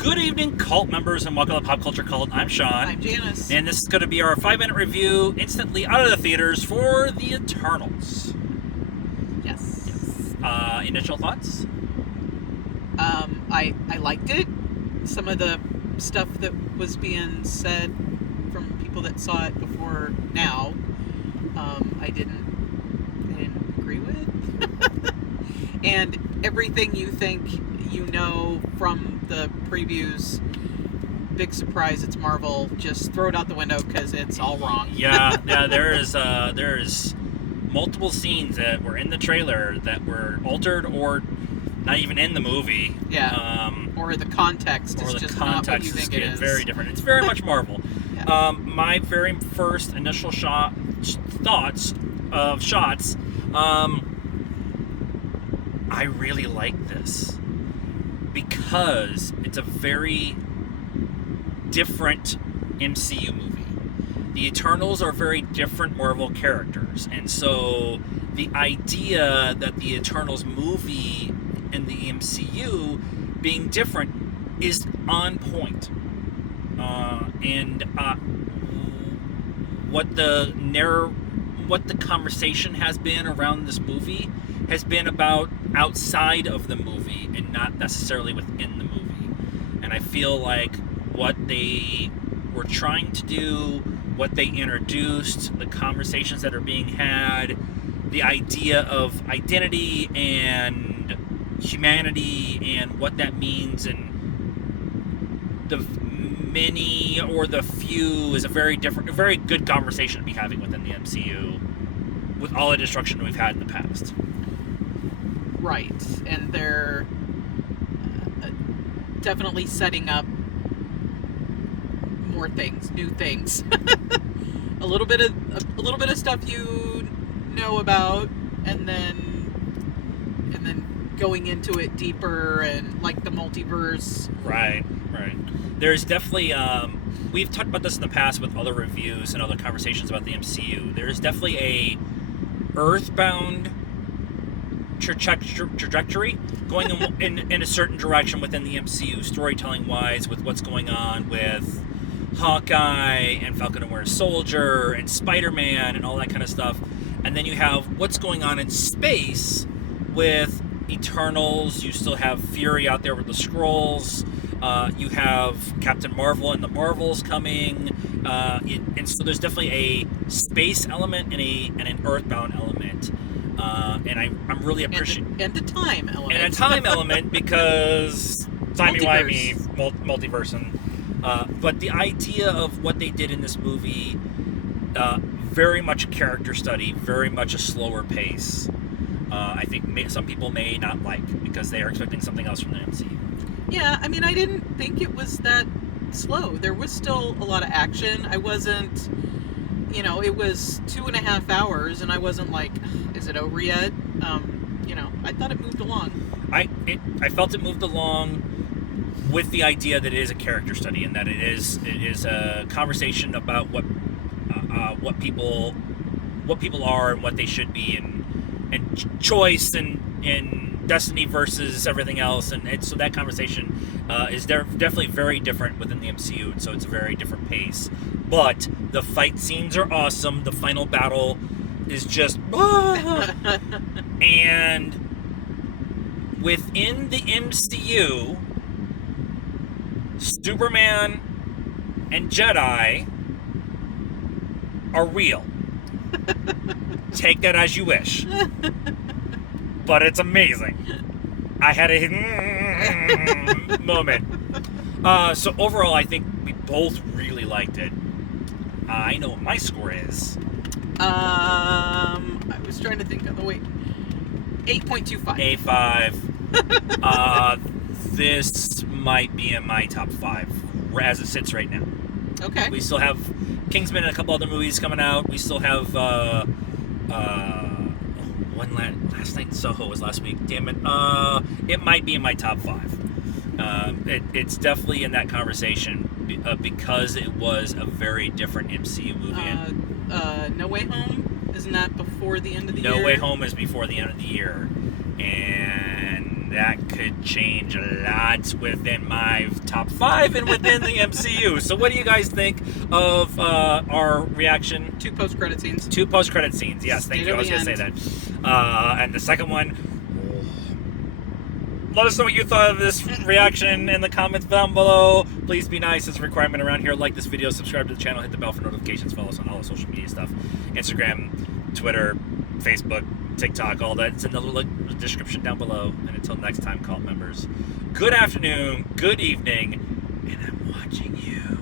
Good evening, cult members, and welcome to PopCultureCult. I'm Sean. I'm Janice. And this is going to be our 5-minute review, instantly out of the theaters, for The Eternals. Yes. Initial thoughts? I liked it. Some of the stuff that was being said from people that saw it before now, I didn't agree with. And everything you think you know from the previews, big surprise, it's Marvel, just throw it out the window because it's all wrong. Yeah, there is multiple scenes that were in the trailer that were altered or not even in the movie. Yeah. Or the context is just not what you think it is. Very different. It's very much Marvel. Yeah. My very first initial thoughts of shots, I really like this because it's a very different MCU movie. The Eternals are very different Marvel characters, and so the idea that the Eternals movie and the MCU being different is on point. What the conversation has been around this movie has been about outside of the movie and not necessarily within the movie. And I feel like what they were trying to do, what they introduced, the conversations that are being had, the idea of identity and humanity and what that means, and the many or the few is a very good conversation to be having within the MCU with all the destruction we've had in the past. Right, and they're definitely setting up more things, new things. a little bit of stuff you know about, and then going into it deeper, and like the multiverse. Right. There's definitely we've talked about this in the past with other reviews and other conversations about the MCU. There's definitely a Earthbound trajectory going in a certain direction within the MCU, storytelling wise, with what's going on with Hawkeye and Falcon and Winter Soldier and Spider-Man and all that kind of stuff. And then you have what's going on in space with Eternals. You still have Fury out there with the Skrulls. You have Captain Marvel and the Marvels coming. And so there's definitely a space element and an Earthbound element. And I'm really appreciating... And a time element. And a time element because... Timey-wimey, multiverse. And, but the idea of what they did in this movie, very much a character study, very much a slower pace. I think some people may not like because they are expecting something else from the MCU. Yeah, I mean, I didn't think it was that slow. There was still a lot of action. I wasn't, it was 2.5 hours, and I wasn't like, is it over yet? I thought it moved along. I felt it moved along with the idea that it is a character study and that it is a conversation about what people are and what they should be, and choice and destiny versus everything else, and so that conversation is definitely very different within the MCU, and so it's a very different pace. But the fight scenes are awesome. The final battle is just and within the MCU, Superman and Jedi are real. Take that as you wish. But it's amazing. I had a moment. So overall, I think we both really liked it. I know what my score is. I was trying to think of the weight. 8.25. A5. This might be in my top 5 as it sits right now. Okay. We still have Kingsman and a couple other movies coming out. We still have last night Soho was last week. Damn it. It might be in my top 5. It's definitely in that conversation because it was a very different MCU movie. No Way Home, isn't that before the end of the year? No Way Home is before the end of the year, and and that could change a lot within my top 5 and within the MCU. So what do you guys think of our reaction? 2 post-credit scenes. 2 post-credit scenes. Yes, thank you. I was going to say that. And the second one, let us know what you thought of this reaction in the comments down below. Please be nice. It's a requirement around here. Like this video, subscribe to the channel, hit the bell for notifications, follow us on all the social media stuff. Instagram, Twitter, Facebook, TikTok, all that. It's in the description down below. And until next time, cult members, good afternoon, good evening, and I'm watching you.